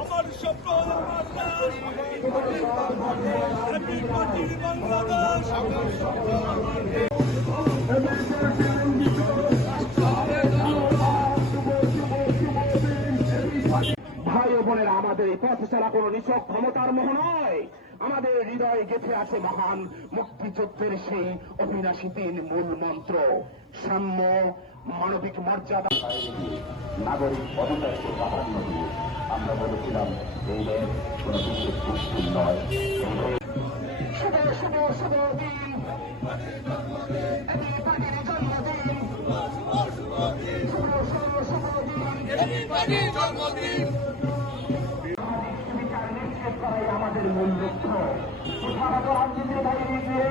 আমার সকল বাংলাদেশ ভাই ও বোনেরা, আমাদের এই পথ চলা কোনো নিছক ক্ষমতার মোহ নয়। আমাদের হৃদয়ে গেঁথে আছে মহান মুক্তিযুদ্ধের সেই অবিনাশী তিন মূল মন্ত্র: সাম্য, মানবিক মর্যাদা, নাগরিক অধিকারকে প্রাধান্য দিয়ে আমরা বলেছিলাম এই দেশ কোন বিশেষ গোষ্ঠীর নয়। শুভ শুভ শুভ দিন, জন্মদিন। আমাদের মূল লক্ষ্য রাজনীতির বাইরে গিয়ে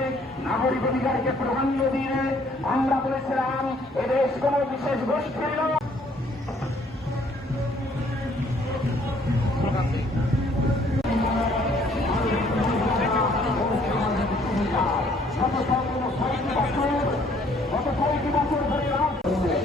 নাগরিক অধিকারকে প্রাধান্য দিয়ে আমরা বলেছিলাম এদেশ কোন বিশেষ গোষ্ঠীর নয়। গত কয়েকটি বছর ধরে বাংলাদেশ